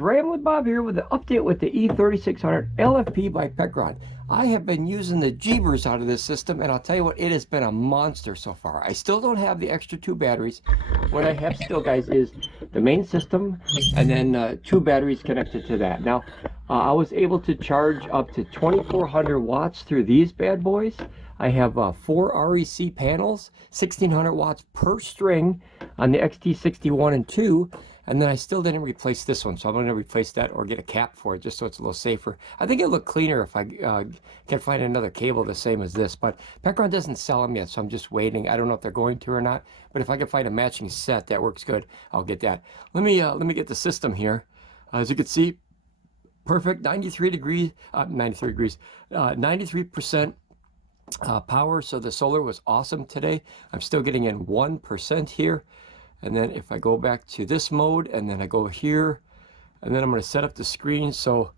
Ramblin' Bob here with an update with the E3600 LFP by Pecron. I have been using the jeebers out of this system, and I'll tell you what, it has been a monster so far. I still don't have the extra 2 batteries. What I have still, guys, is the main system and then 2 batteries connected to that. Now, I was able to charge up to 2400 watts through these bad boys. I have 4 REC panels, 1600 watts per string on the XT61 and 2. And then I still didn't replace this one, so I'm going to replace that or get a cap for it just so it's a little safer. I think it'll look cleaner if I can find another cable the same as this, but Pecron doesn't sell them yet, so I'm just waiting. I don't know if they're going to or not, but if I can find a matching set that works good, I'll get that. Let me get the system here. As you can see, perfect 93% power, so the solar was awesome today. I'm still getting in 1% here. And then if I go back to this mode and then I go here, and then I'm going to set up the screen so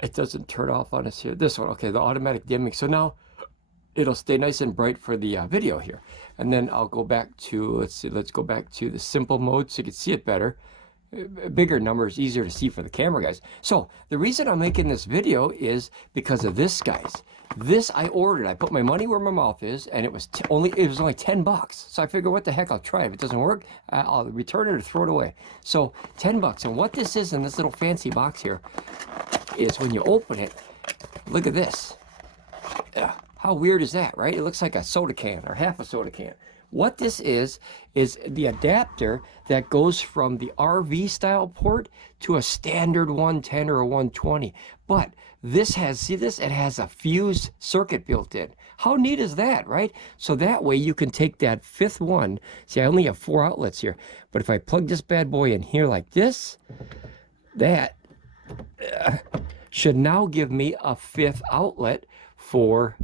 it doesn't turn off on us here. This one, okay, the automatic dimming. So now it'll stay nice and bright for the video here. And then I'll go back to, let's go back to the simple mode so you can see it better. Bigger numbers, easier to see for the camera, guys. So the reason I'm making this video is because of this, guys. This I ordered. I put my money where my mouth is, and it was only $10. So I figured, what the heck, I'll try it. If it doesn't work, I'll return it or throw it away. So $10. And what this is in this little fancy box here is when you open it, look at this. How weird is that, right? It looks like a soda can or half a soda can. What this is the adapter that goes from the RV style port to a standard 110 or a 120. But this has, see this? It has a fused circuit built in. How neat is that, right? So that way you can take that 5th one. See, I only have 4 outlets here. But if I plug this bad boy in here like this, that should now give me a 5th outlet for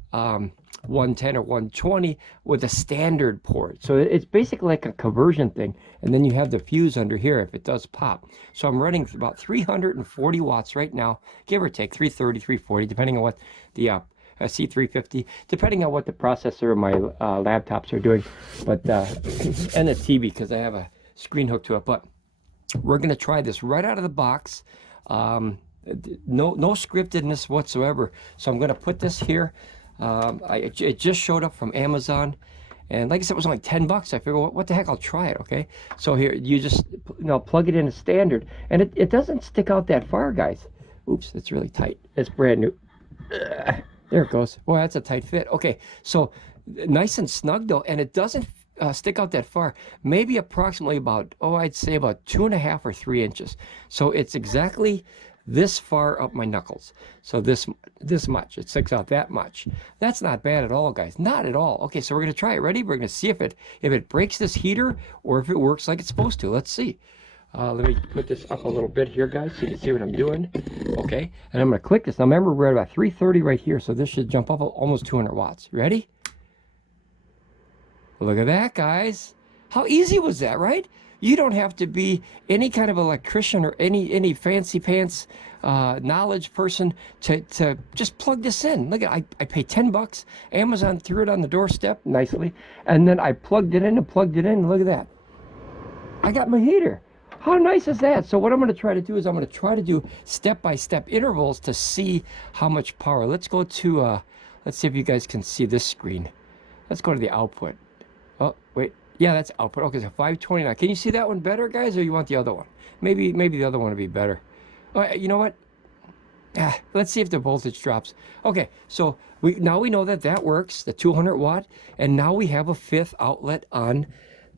110 or 120 with a standard port. So it's basically like a conversion thing, and then you have the fuse under here if it does pop. So I'm running about 340 watts right now, give or take 330, 340, depending on what the C350, depending on what the processor of my laptops are doing, but and the TV, because I have a screen hooked to it. But we're going to try this right out of the box. No scriptedness whatsoever. So I'm going to put this here. It just showed up from Amazon, and like I said, it was only $10. I figured, what the heck, I'll try it. Okay, so here you just plug it in as standard, and it doesn't stick out that far, guys. Oops, it's really tight. It's brand new. There it goes. Boy, that's a tight fit. Okay, so nice and snug though, and it doesn't stick out that far. Maybe approximately about, I'd say about 2.5 or 3 inches. So it's exactly this far up my knuckles. So this much, it sticks out that much. That's not bad at all, guys, not at all. Okay, so we're gonna try it. Ready? We're gonna see if it breaks this heater or if it works like it's supposed to. Let's see. Let me put this up a little bit here, guys, so you can see what I'm doing. Okay, and I'm gonna click this. Now remember, we're at about 330 right here, so this should jump up almost 200 watts. Ready? Look at that, guys. How easy was that, right? You don't have to be any kind of electrician or any fancy pants knowledge person to just plug this in. Look at, I paid $10. Amazon threw it on the doorstep nicely, and then I plugged it in and plugged it in. And look at that. I got my heater. How nice is that? So what I'm going to try to do is I'm going to try to do step-by-step intervals to see how much power. Let's go to, let's see if you guys can see this screen. Let's go to the output. Oh, wait. Yeah, that's output. Okay, so 529. Can you see that one better, guys, or you want the other one? Maybe the other one would be better. You know what? Let's see if the voltage drops. Okay, so now we know that works, the 200 watt, and now we have a 5th outlet on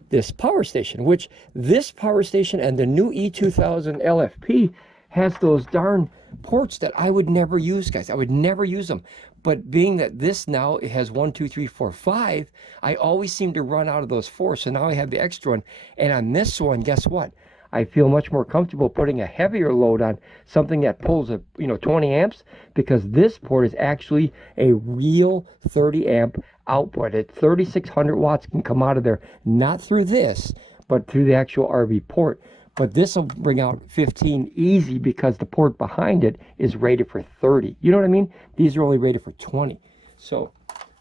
this power station, which this power station and the new E2000 LFP has those darn ports that I would never use, guys. I would never use them. But being that this now it has 1, 2, 3, 4, 5, I always seem to run out of those 4. So now I have the extra one. And on this one, guess what? I feel much more comfortable putting a heavier load on something that pulls 20 amps, because this port is actually a real 30 amp output. At 3600 watts can come out of there, not through this, but through the actual RV port. But this will bring out 15 easy because the port behind it is rated for 30. You know what I mean? These are only rated for 20. So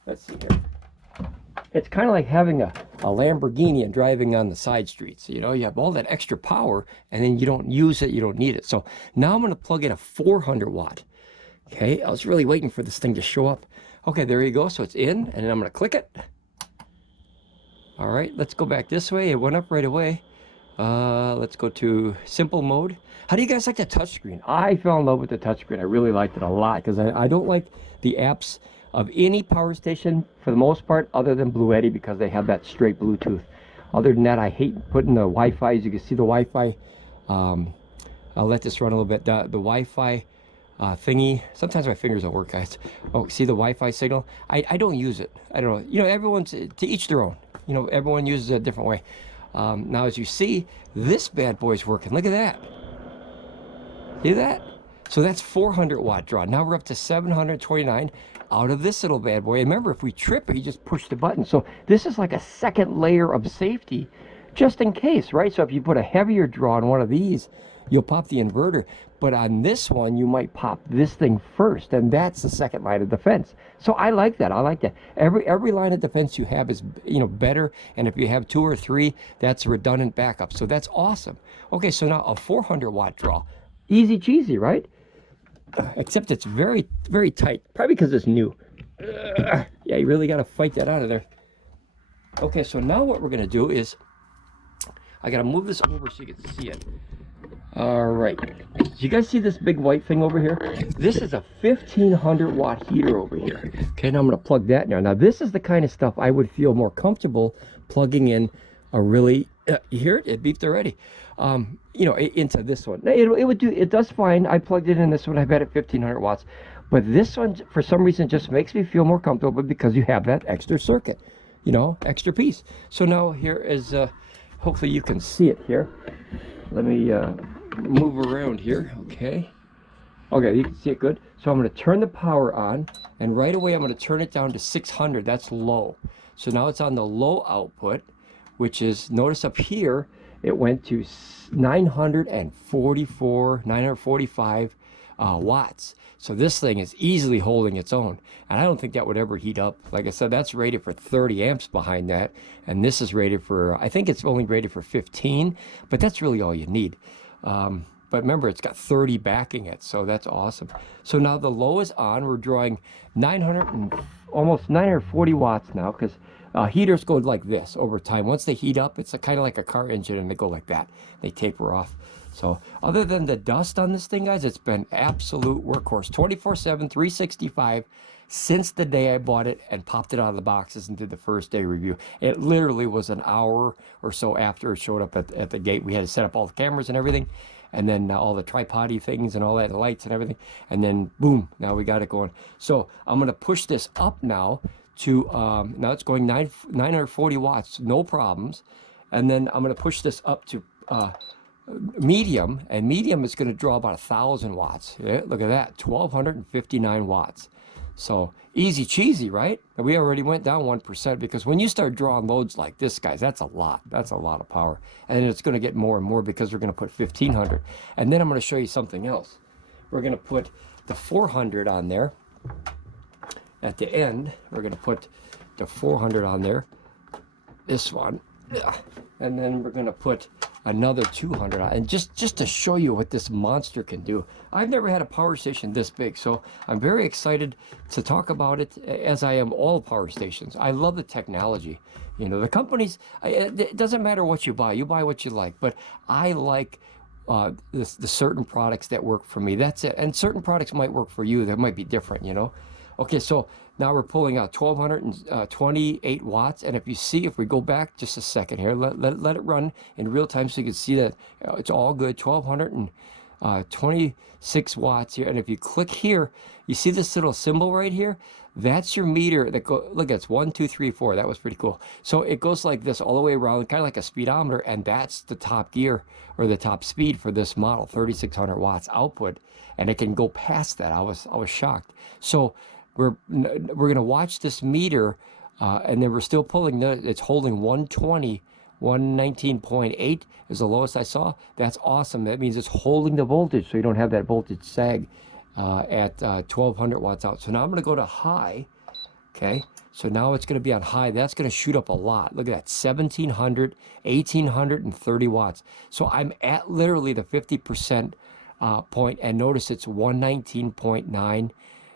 let's see here. it's kind of like having a Lamborghini and driving on the side streets. You know, you have all that extra power and then you don't use it, you don't need it. So now I'm going to plug in a 400 watt. Okay, I was really waiting for this thing to show up. Okay, there you go. So it's in, and then I'm going to click it. All right, let's go back this way. It went up right away. Let's go to simple mode. How do you guys like the touchscreen? I fell in love with the touchscreen. I really liked it a lot because I don't like the apps of any power station for the most part other than Bluetti because they have that straight Bluetooth. Other than that, I hate putting the Wi-Fi. As you can see, the Wi-Fi, I'll let this run a little bit. The Wi-Fi thingy, sometimes my fingers don't work, guys. Oh, see the Wi-Fi signal? I don't use it. I don't know. You know, everyone's to each their own. You know, everyone uses it a different way. Now, as you see, this bad boy's working. Look at that. See that? So that's 400 watt draw. Now we're up to 729 out of this little bad boy. Remember, if we trip it, you just push the button. So this is like a second layer of safety just in case, right? So if you put a heavier draw on one of these, you'll pop the inverter. But on this one, you might pop this thing first, and that's the second line of defense. So I like that. I like that. Every line of defense you have is, you know, better. And if you have 2 or 3, that's a redundant backup. So that's awesome. Okay, so now a 400 watt draw. Easy cheesy, right? Except it's very, very tight. Probably because it's new. Yeah, you really got to fight that out of there. Okay, so now what we're going to do is I got to move this over so you can see it. All right. Do you guys see this big white thing over here? This is a 1500 watt heater over here. Okay, now I'm going to plug that now. Now, this is the kind of stuff I would feel more comfortable plugging in a really, you hear it? It beeped already. You know, into this one. It would do, it does fine. I plugged it in this one. I've had it 1500 watts. But this one, for some reason, just makes me feel more comfortable because you have that extra circuit, you know, extra piece. So now here is, hopefully you can see it here. Let me move around here. Okay. Okay, you can see it good. So I'm going to turn the power on, and right away I'm going to turn it down to 600. That's low. So now it's on the low output, which is, notice up here, it went to 945 watts. So this thing is easily holding its own. And I don't think that would ever heat up. Like I said, that's rated for 30 amps behind that. And this is rated for, I think it's only rated for 15, but that's really all you need. But remember, it's got 30 backing it, so that's awesome. So now the low is on. We're drawing almost 940 watts now, because heaters go like this over time. Once they heat up, it's kind of like a car engine, and they go like that. They taper off. So other than the dust on this thing, guys, it's been absolute workhorse. 24/7, 365 since the day I bought it and popped it out of the boxes and did the first day review. It literally was an hour or so after it showed up at the gate. We had to set up all the cameras and everything, and then all the tripod-y things and all that, the lights and everything, and then boom, now we got it going. So I'm going to push this up now to, now it's going 940 watts, no problems. And then I'm going to push this up to medium, and medium is going to draw about 1,000 watts. Yeah, look at that, 1,259 watts. So easy cheesy, right? And we already went down 1% because when you start drawing loads like this, guys, that's a lot. That's a lot of power. And it's going to get more and more because we're going to put 1,500. And then I'm going to show you something else. We're going to put the 400 on there. At the end, we're going to put the 400 on there. This one. And then we're going to put another 200 on, and just to show you what this monster can do. I've never had a power station this big, so I'm very excited to talk about it, as I am all power stations. I love the technology. You know, the companies, it doesn't matter what you buy what you like, but I like the certain products that work for me. That's it. And certain products might work for you that might be different, you know. Okay, so now we're pulling out 1,228 watts, and if you see, if we go back just a second here, let it run in real time so you can see that it's all good. 1,226 watts here, and if you click here, you see this little symbol right here? That's your meter that go. Look, it's 1, 2, 3, 4. That was pretty cool. So it goes like this all the way around, kind of like a speedometer, and that's the top gear or the top speed for this model, 3,600 watts output, and it can go past that. I was shocked. So we're going to watch this meter, and then we're still pulling. It's holding 120, 119.8 is the lowest I saw. That's awesome. That means it's holding the voltage, so you don't have that voltage sag at 1,200 watts out. So now I'm going to go to high, Okay, so now it's going to be on high. That's going to shoot up a lot. Look at that, 1700, 1830 watts. So I'm at literally the 50% point, and notice it's 119.9.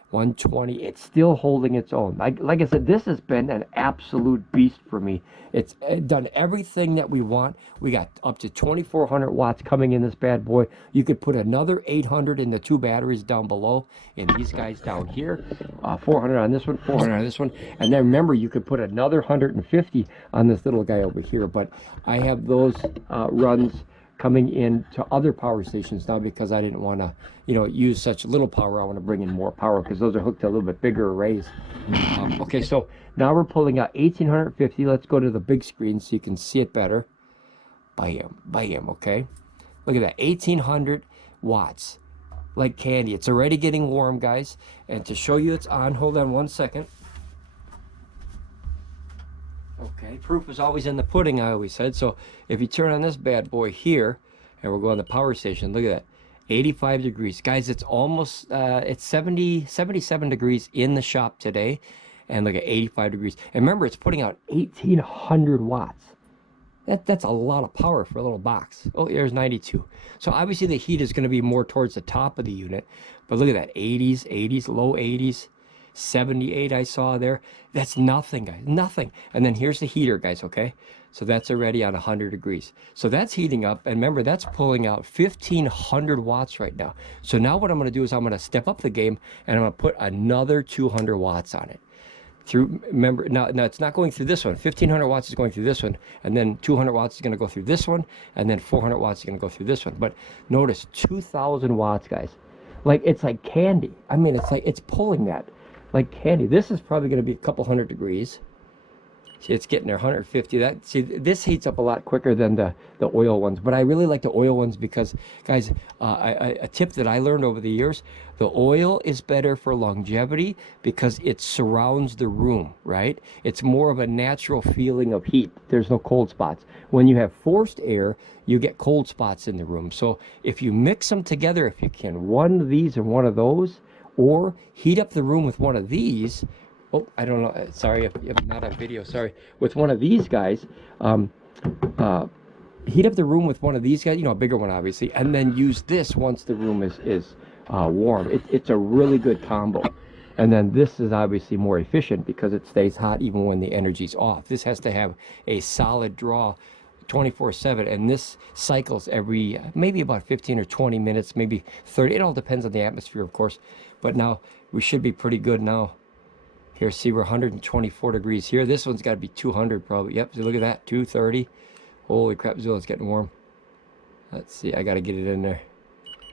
120. It's still holding its own. Like I said, this has been an absolute beast for me. It's done everything that we want. We got up to 2400 watts coming in this bad boy. You could put another 800 in the two batteries down below, and these guys down here, 400 on this one, 400 on this one, and then remember, you could put another 150 on this little guy over here. But I have those runs coming in to other power stations now because I didn't want to, use such little power. I want to bring in more power because those are hooked to a little bit bigger arrays. Okay, so now we're pulling out 1850. Let's go to the big screen so you can see it better. Bam, okay? Look at that, 1800 watts, like candy. It's already getting warm, guys. And to show you it's on, hold on one second. Okay, proof is always in the pudding, I always said. So if you turn on this bad boy here, and we'll go on the power station, look at that, 85 degrees. Guys, it's almost, it's 77 degrees in the shop today, and look at 85 degrees. And remember, it's putting out 1800 watts. That's a lot of power for a little box. Oh, there's 92. So obviously the heat is going to be more towards the top of the unit, but look at that, 80s, low 80s. 78 I saw there. That's nothing, guys, nothing. And then here's the heater, guys, okay? So that's already on 100 degrees. So that's heating up, and remember, that's pulling out 1500 watts right now. So now what I'm going to do is I'm going to step up the game, and I'm going to put another 200 watts on it. Remember, now it's not going through this one. 1500 watts is going through this one, and then 200 watts is going to go through this one, and then 400 watts is going to go through this one. But notice, 2000 watts, guys. Like, it's like candy. I mean, it's like, it's pulling that like candy. This is probably going to be a couple hundred degrees. See, it's getting there, 150. See, this heats up a lot quicker than the oil ones, but I really like the oil ones because, guys, a tip that I learned over the years, the oil is better for longevity because it surrounds the room, right? It's more of a natural feeling of heat. There's no cold spots. When you have forced air, you get cold spots in the room. So if you mix them together, if you can, one of these and one of those, or heat up the room with one of these. Oh, I don't know. Sorry, I'm not on video. Sorry. With one of these guys, heat up the room with one of these guys, a bigger one, obviously, and then use this once the room is warm. It's a really good combo. And then this is obviously more efficient because it stays hot even when the energy's off. This has to have a solid draw 24/7, and this cycles every maybe about 15 or 20 minutes, maybe 30. It all depends on the atmosphere, of course. But now we should be pretty good now. Here, see, we're 124 degrees here. This one's got to be 200 probably. Yep, so look at that, 230. Holy crap, Zilla, it's getting warm. Let's see, I got to get it in there.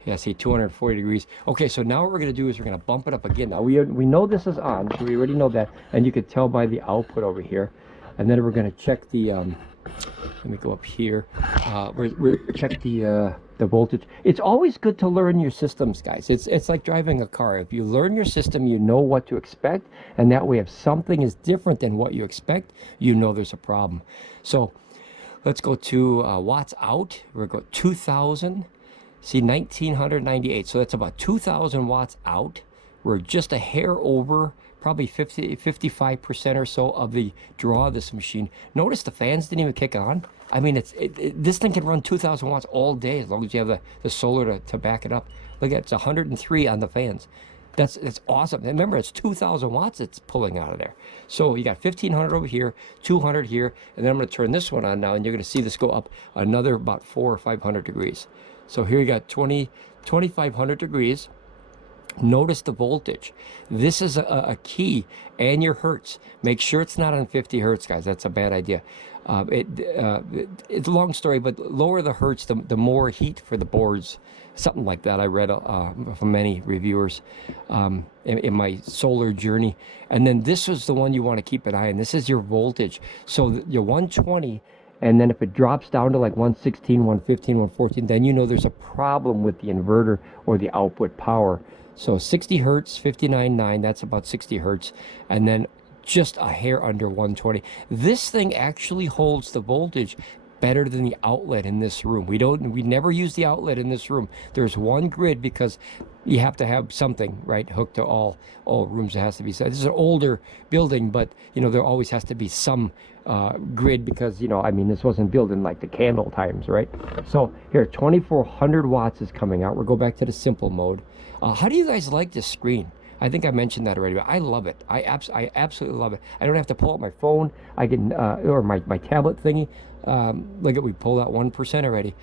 Yeah, see, 240 degrees. Okay, so now what we're going to do is we're going to bump it up again. Now, we know this is on, so we already know that. And you could tell by the output over here. And then we're going to check the, let me go up here. We're check the voltage. It's always good to learn your systems, guys. It's like driving a car. If you learn your system, you know what to expect. And that way, if something is different than what you expect, you know there's a problem. So let's go to watts out. We're going to go 2000. See, 1998. So that's about 2,000 watts out. We're just a hair over, probably 55% or so of the draw of this machine. Notice the fans didn't even kick on. I mean, this thing can run 2,000 watts all day as long as you have the solar to back it up. Look at it, it's 103 on the fans. That's awesome. And remember, it's 2,000 watts it's pulling out of there. So you got 1,500 over here, 200 here, and then I'm going to turn this one on now, and you're going to see this go up another about 400 or 500 degrees. So here you got 2,500 degrees. Notice the voltage. This is a key, and your hertz. Make sure it's not on 50 hertz, guys. That's a bad idea. It's a long story, but lower the hertz, the more heat for the boards. Something like that I read from many reviewers in my solar journey. And then this is the one you want to keep an eye on. This is your voltage. So your 120, and then if it drops down to like 116, 115, 114, then you know there's a problem with the inverter or the output power. So 60 hertz, 59.9, that's about 60 hertz. And then just a hair under 120. This thing actually holds the voltage better than the outlet in this room. We never use the outlet in this room. There's one grid because you have to have something, right, hooked to all rooms. It has to be. So this is an older building, but you know, there always has to be some grid because, you know, I mean, this wasn't built in like the candle times, right? So here, 2400 watts is coming out. We'll go back to the simple mode. How do you guys like this screen? I think I mentioned that already, but I love it. I absolutely love it. I don't have to pull out my phone. I can, or my tablet thingy. Look at, we pulled out 1% already.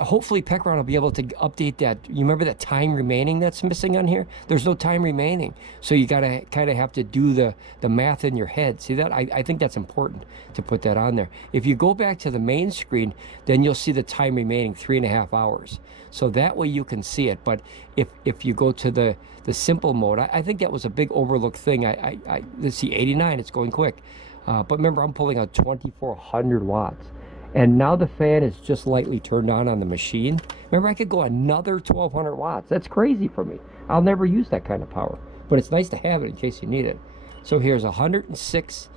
Hopefully Pecron will be able to update that. You remember that time remaining that's missing on here? There's no time remaining. So you gotta kind of have to do the math in your head. See that? I think that's important to put that on there. If you go back to the main screen, then you'll see the time remaining, 3.5 hours. So that way you can see it. But if you go to the simple mode, I think that was a big overlooked thing. Let's see, 89, it's going quick. But remember, I'm pulling out 2400 watts. And now the fan is just lightly turned on the machine. Remember, I could go another 1200 watts. That's crazy for me. I'll never use that kind of power. But it's nice to have it in case you need it. So here's 106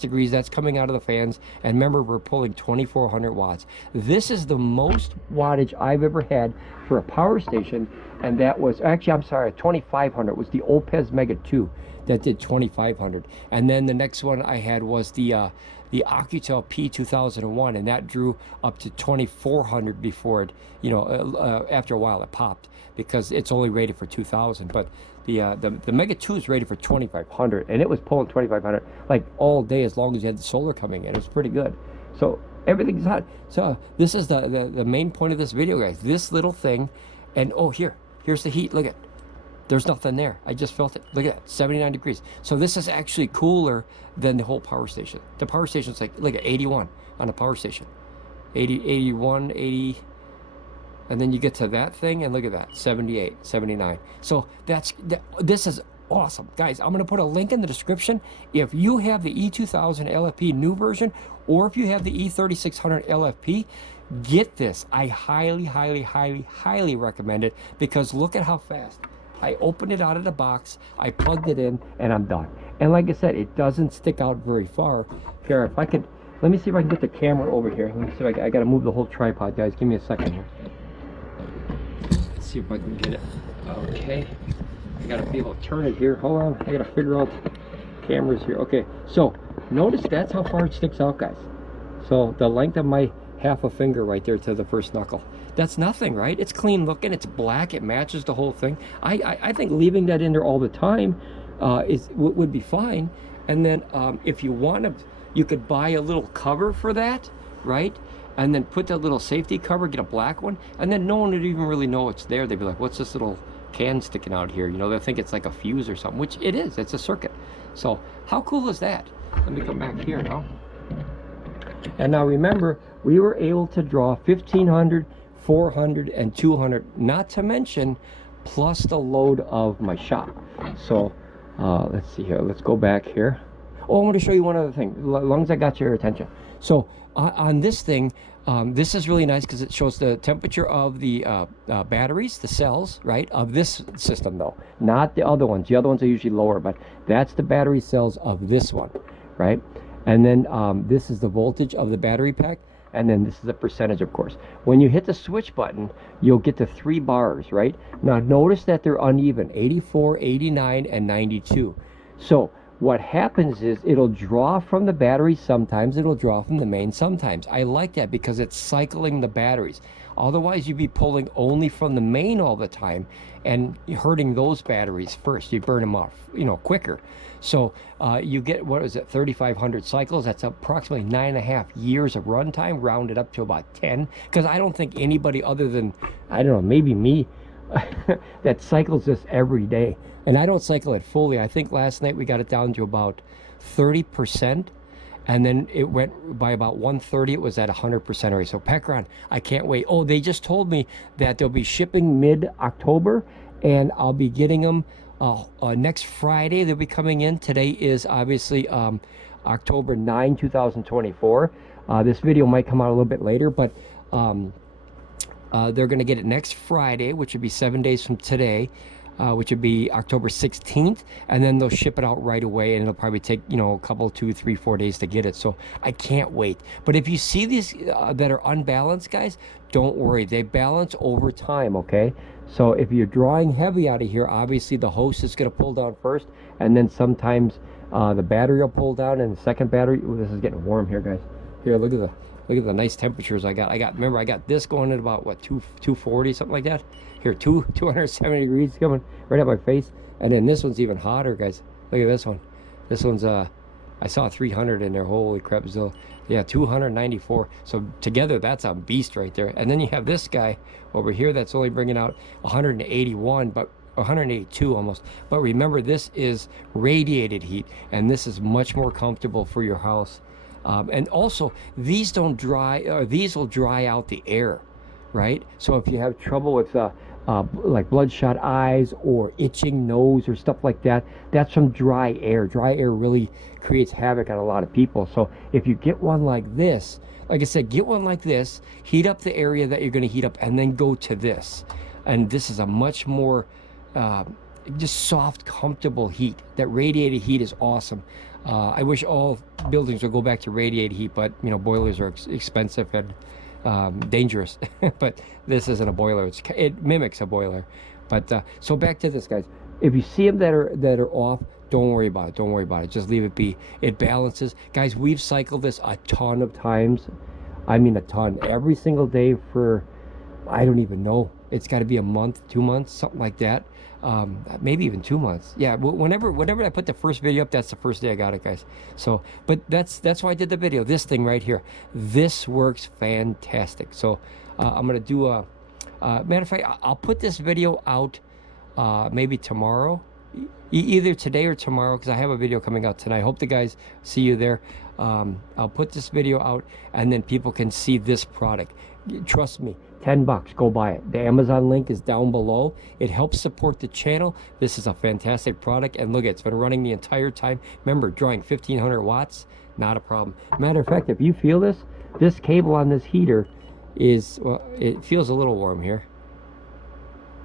degrees. That's coming out of the fans. And remember, we're pulling 2400 watts. This is the most wattage I've ever had for a power station. And that was, actually, I'm sorry, 2500 was the Opez Mega 2 that did 2500. And then the next one I had was the Alcatel P2001, and that drew up to 2400 before it, you know, after a while it popped because it's only rated for 2000. But the Mega 2 is rated for 2500, and it was pulling 2500 like all day as long as you had the solar coming in. It was pretty good. So everything's hot. So this is the main point of this video, guys. This little thing, and oh, here's the heat. Look at. There's nothing there. I just felt it. Look at that, 79 degrees. So this is actually cooler than the whole power station. The power station's like, look at 81 on a power station. 80, 81, 80. And then you get to that thing and look at that, 78, 79. So this is awesome. Guys, I'm going to put a link in the description. If you have the E2000 LFP new version, or if you have the E3600 LFP, get this. I highly, highly, highly, highly recommend it because look at how fast. I opened it out of the box, I plugged it in, and I'm done. And like I said, it doesn't stick out very far. Here, if I could, let me see if I can get the camera over here. Let me see if I gotta move the whole tripod, guys. Give me a second here. Let's see if I can get it. Okay. I gotta be able to turn it here. Hold on, I gotta figure out cameras here. Okay, so notice that's how far it sticks out, guys. So the length of my half a finger right there to the first knuckle. That's nothing, right? It's clean looking, it's black, it matches the whole thing. I think leaving that in there all the time would be fine. And then if you want to, you could buy a little cover for that, right? And then put that little safety cover, get a black one, and then no one would even really know it's there. They'd be like, what's this little can sticking out here? You know, they think it's like a fuse or something, which it is, it's a circuit. So how cool is that? Let me come back here now. And now remember, we were able to draw 1500, 400, and 200, not to mention plus the load of my shop. So let's see here, let's go back here. Oh, I want to show you one other thing, as long as I got your attention. So on this thing, this is really nice because it shows the temperature of the batteries, the cells, right, of this system though, not the other ones. The other ones are usually lower, but that's the battery cells of this one, right? And then this is the voltage of the battery pack. And then this is the percentage, of course. When you hit the switch button, you'll get the 3 bars, right? Now notice that they're uneven, 84, 89, and 92. So what happens is it'll draw from the battery sometimes, it'll draw from the main sometimes. I like that because it's cycling the batteries. Otherwise, you'd be pulling only from the main all the time and hurting those batteries first. You burn them off, you know, quicker. So you get, what is it, 3,500 cycles. That's approximately 9.5 years of runtime, rounded up to about 10. Because I don't think anybody other than, I don't know, maybe me, that cycles this every day. And I don't cycle it fully. I think last night we got it down to about 30%. And then it went by about 1:30, it was at 100% already. So Pecron, I can't wait. Oh, they just told me that they'll be shipping mid-October, and I'll be getting them next Friday. They'll be coming in. Today is obviously October 9, 2024. This video might come out a little bit later, but they're going to get it next Friday, which would be 7 days from today. which would be October 16th, and then they'll ship it out right away, and it'll probably take, you know, a couple, 2, 3, 4 days to get it. So I can't wait. But if you see these that are unbalanced, guys, don't worry. They balance over time, okay? So if you're drawing heavy out of here, obviously the hose is going to pull down first, and then sometimes the battery will pull down, and the second battery. Ooh, this is getting warm here, guys. Here, look at the nice temperatures I got. Remember, I got this going at about what, 240, something like that. Here, 270 degrees coming right at my face, and then this one's even hotter, guys. Look at this one. This one's I saw 300 in there. Holy crap, still. Yeah, 294. So together, that's a beast right there. And then you have this guy over here that's only bringing out 181, but 182 almost. But remember, this is radiated heat, and this is much more comfortable for your house. And also, these don't dry, or these will dry out the air, right? So if you have trouble with like bloodshot eyes or itching nose or stuff like that, that's from dry air. Dry air really creates havoc on a lot of people. So if you get one like this, like I said, get one like this, heat up the area that you're going to heat up, and then go to this. And this is a much more just soft, comfortable heat. That radiated heat is awesome. I wish all buildings would go back to radiated heat, but you know, boilers are expensive and dangerous. But this isn't a boiler. It mimics a boiler. But so back to this, guys. If you see them that are off, don't worry about it. Don't worry about it. Just leave it be. It balances. Guys, we've cycled this a ton of times. I mean, a ton. Every single day for, I don't even know. It's got to be a month, 2 months, something like that. Maybe even 2 months. Yeah, whenever I put the first video up, that's the first day I got it, guys. So, but that's why I did the video. This thing right here, this works fantastic. So I'm gonna do a matter of fact, I'll put this video out maybe tomorrow, either today or tomorrow, because I have a video coming out tonight. I hope the guys see you there. I'll put this video out, and then people can see this product. Trust me, 10 bucks, go buy it. The Amazon link is down below. It helps support the channel. This is a fantastic product, and look, it's been running the entire time. Remember, drawing 1500 watts, not a problem. Matter of fact, if you feel this cable on this heater is, well, it feels a little warm here.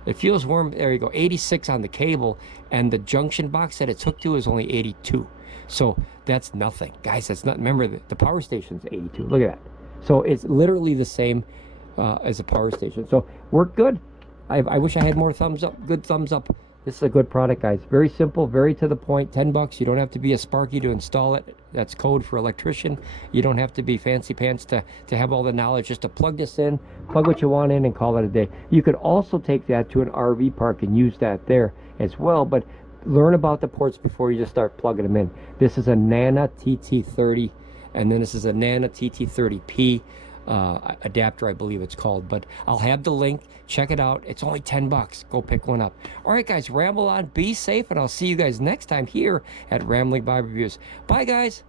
It feels warm. There you go, 86 on the cable, and the junction box that it took to is only 82. So that's nothing, guys. That's not. Remember, the power station's 82. Look at that. So it's literally the same as a power station. So work good. I wish I had more thumbs up. Good thumbs up. This is a good product, guys. Very simple, very to the point. 10 bucks. You don't have to be a Sparky to install it. That's code for electrician. You don't have to be fancy pants to have all the knowledge. Just to plug this in, plug what you want in, and call it a day. You could also take that to an RV park and use that there as well. But learn about the ports before you just start plugging them in. This is a Nana TT30, and then this is a Nana TT30P adapter, I believe it's called. But I'll have the link. Check it out. It's only 10 bucks. Go pick one up. All right, guys, ramble on. Be safe, and I'll see you guys next time here at Rambling Bob Reviews. Bye, guys.